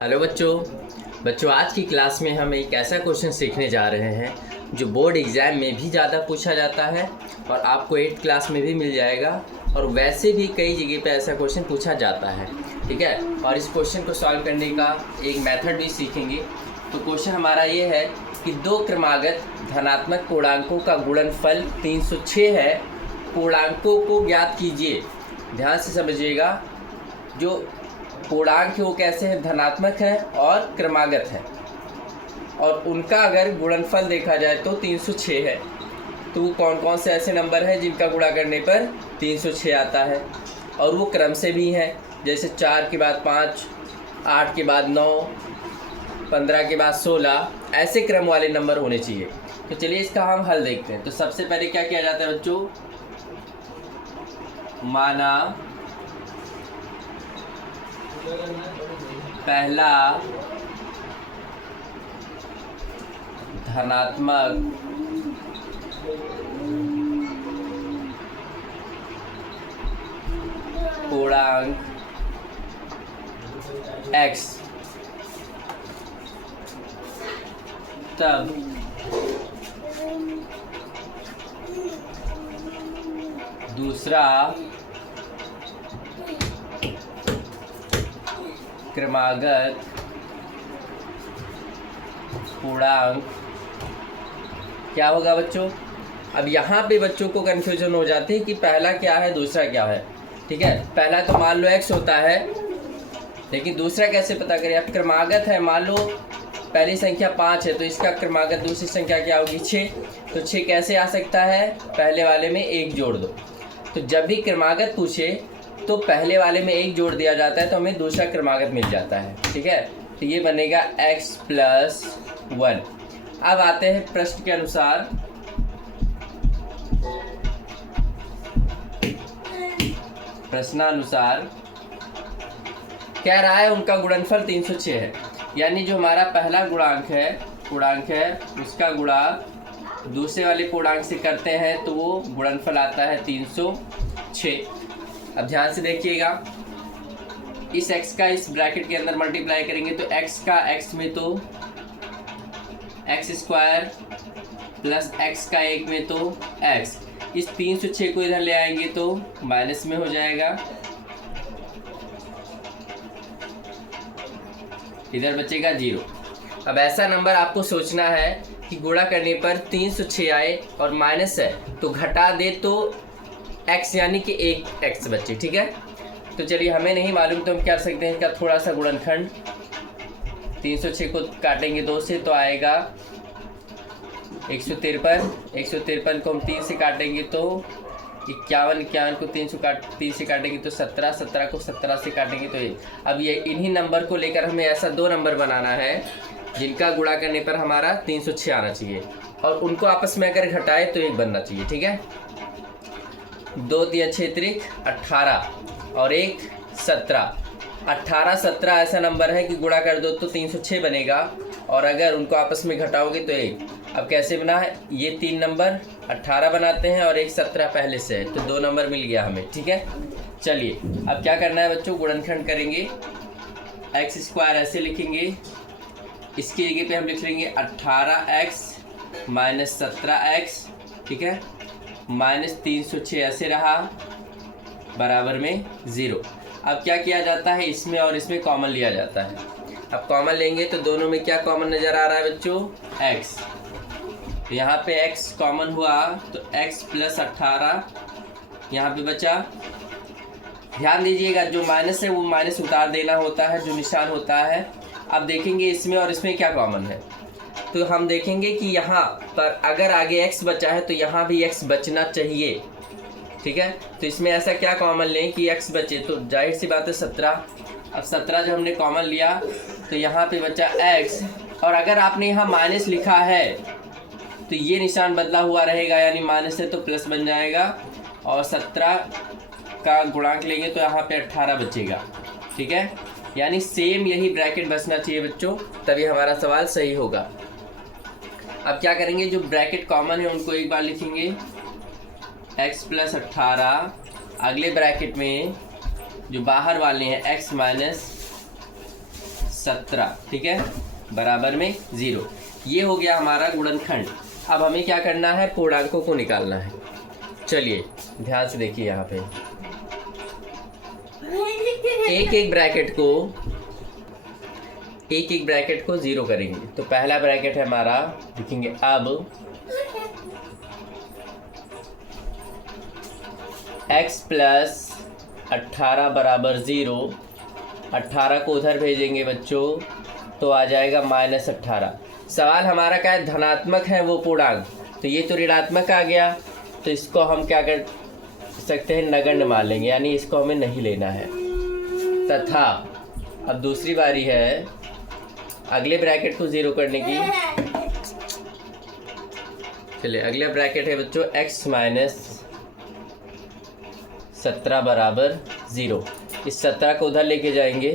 Hello बच्चों आज की क्लास में हम एक ऐसा क्वेश्चन सीखने जा रहे हैं जो बोर्ड एग्ज़ाम में भी ज़्यादा पूछा जाता है और आपको 8th क्लास में भी मिल जाएगा और वैसे भी कई जगह पे ऐसा क्वेश्चन पूछा जाता है। ठीक है, और इस क्वेश्चन को सॉल्व करने का एक मेथड भी सीखेंगे। तो क्वेश्चन हमारा ये है कि दो क्रमागत धनात्मक पूर्णांकों का गुणनफल 306 है, पूर्णांकों को ज्ञात कीजिए। ध्यान से समझिएगा, जो पूर्णांक है वो कैसे हैं, धनात्मक है और क्रमागत है, और उनका अगर गुणनफल देखा जाए तो 306 है। तो वो कौन कौन से ऐसे नंबर हैं जिनका गुणा करने पर 306 आता है, और वो क्रम से भी हैं, जैसे 4 के बाद 5, 8 के बाद 9, 15 के बाद 16, ऐसे क्रम वाले नंबर होने चाहिए। तो चलिए इसका हम हल देखते हैं। तो सबसे पहले क्या किया जाता है बच्चों, माना पहला धनात्मक पूर्णांक x, तब दूसरा क्रमागत पूर्णांक क्या होगा बच्चों। अब यहाँ पे बच्चों को कन्फ्यूजन हो जाती है कि पहला क्या है दूसरा क्या है। ठीक है, पहला तो मान लो x होता है, लेकिन दूसरा कैसे पता करें। अब क्रमागत है, मान लो पहली संख्या 5 है तो इसका क्रमागत दूसरी संख्या क्या होगी 6। तो 6 कैसे आ सकता है, पहले वाले में 1 जोड़ दो। तो जब भी क्रमागत पूछे तो पहले वाले में 1 जोड़ दिया जाता है तो हमें दूसरा क्रमागत मिल जाता है। ठीक है, तो ये बनेगा x + 1। अब आते हैं प्रश्न के अनुसार। प्रश्नानुसार कह रहा है उनका गुणनफल 306 है, यानी जो हमारा पहला पूर्णांक है उसका गुणा दूसरे वाले पूर्णांक से करते हैं तो वो गुणनफल आता है 306। अब ध्यान से देखिएगा, इस x का इस ब्रैकेट के अंदर मल्टीप्लाई करेंगे तो x का x में तो x² प्लस x का 1 में तो x। इस 306 को इधर ले आएंगे तो माइनस में हो जाएगा, इधर बचेगा 0। अब ऐसा नंबर आपको सोचना है कि गुणा करने पर 306 आए और माइनस है तो घटा दे तो x यानी कि 1x बचे। ठीक है, तो चलिए हमें नहीं मालूम तो हम क्या कर सकते हैं, इसका थोड़ा सा गुणनखंड 306 को काटेंगे 2 से तो आएगा 153 को हम 3 से काटेंगे तो 51 को 3 से काटेंगे तो 17 को 17 से काटेंगे तो 1। अब ये इन्हीं नंबर को लेकर हमें ऐसा 2 नंबर बनाना है जिनका गुणा करने पर हमारा 306 आना चाहिए, और उनको आपस में अगर घटाए तो 1 बनना चाहिए। ठीक है, 2 × 6 = 18 और 1 17। 18 17 ऐसा नंबर है कि गुणा कर दो तो 306 बनेगा, और अगर उनको आपस में घटाओगे तो 1। अब कैसे बना है, ये 3 नंबर 18 बनाते हैं और 1 17 पहले से है तो 2 नंबर मिल गया हमें। ठीक है, चलिए अब क्या करना है बच्चों, गुणनखंड करेंगे। x² ऐसे लिखेंगे, इसकी जगह पे हम लिख लेंगे 18x - 17x। ठीक है, -306 ऐसे रहा, बराबर में 0। अब क्या किया जाता है, इसमें और इसमें कॉमन लिया जाता है। अब कॉमन लेंगे तो दोनों में क्या कॉमन नज़र आ रहा है बच्चों, x। तो यहाँ पे x कॉमन हुआ तो x + 18 यहाँ पे बचा। ध्यान दीजिएगा, जो माइनस है वो माइनस उतार देना होता है, जो निशान होता है। अब देखेंगे इसमें और इसमें क्या कॉमन है, तो हम देखेंगे कि यहाँ पर अगर आगे x बचा है तो यहाँ भी x बचना चाहिए। ठीक है, तो इसमें ऐसा क्या कॉमन लें कि x बचे, तो जाहिर सी बात है 17। अब 17 जब हमने कॉमन लिया तो यहाँ पे बचा x, और अगर आपने यहाँ माइनस लिखा है तो ये निशान बदला हुआ रहेगा, यानी माइनस है तो प्लस बन जाएगा, और 17 का गुणांक लेंगे तो यहाँ पे 18 बचेगा। ठीक है, यानी सेम यही ब्रैकेट बचना चाहिए बच्चों, तभी हमारा सवाल सही होगा। अब क्या करेंगे, जो ब्रैकेट कॉमन है उनको एक बार लिखेंगे, x + 18, अगले ब्रैकेट में जो बाहर वाले हैं x - 17, ठीक है, बराबर में 0। ये हो गया हमारा गुणनखंड। अब हमें क्या करना है, पूर्णांकों को निकालना है। चलिए ध्यान से देखिए, यहाँ पे एक एक ब्रैकेट को 0 करेंगे। तो पहला ब्रैकेट है हमारा, लिखेंगे अब x प्लस 18 बराबर 0। 18 को उधर भेजेंगे बच्चों तो आ जाएगा -18। सवाल हमारा क्या है, धनात्मक है वो पूर्णांक, तो ये तो ऋणात्मक आ गया, तो इसको हम क्या कर सकते हैं, नगण्य मान लेंगे, यानी इसको हमें नहीं लेना है। तथा अब दूसरी बारी है अगले ब्रैकेट को 0 करने की। चलिए अगला ब्रैकेट है बच्चों x माइनस 17 बराबर 0। इस 17 को उधर लेके जाएंगे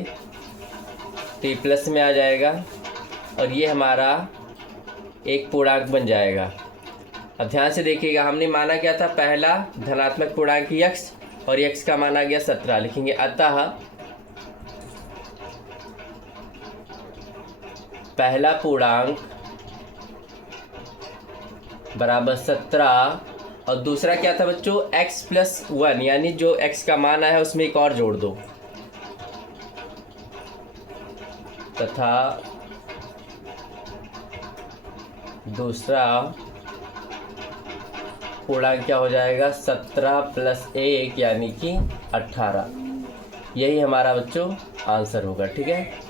तो ये प्लस में आ जाएगा और ये हमारा एक पूर्णांक बन जाएगा। अब ध्यान से देखिएगा, हमने माना क्या था, पहला धनात्मक पूर्णांक x और x का माना गया 17। लिखेंगे अतः पहला पूर्णांक बराबर 17 और दूसरा क्या था बच्चों, x प्लस 1, यानी जो x का मान आया है उसमें एक और जोड़ दो। तथा दूसरा पूर्णांक क्या हो जाएगा, 17 प्लस 1 यानी कि 18। यही हमारा बच्चों आंसर होगा, ठीक है।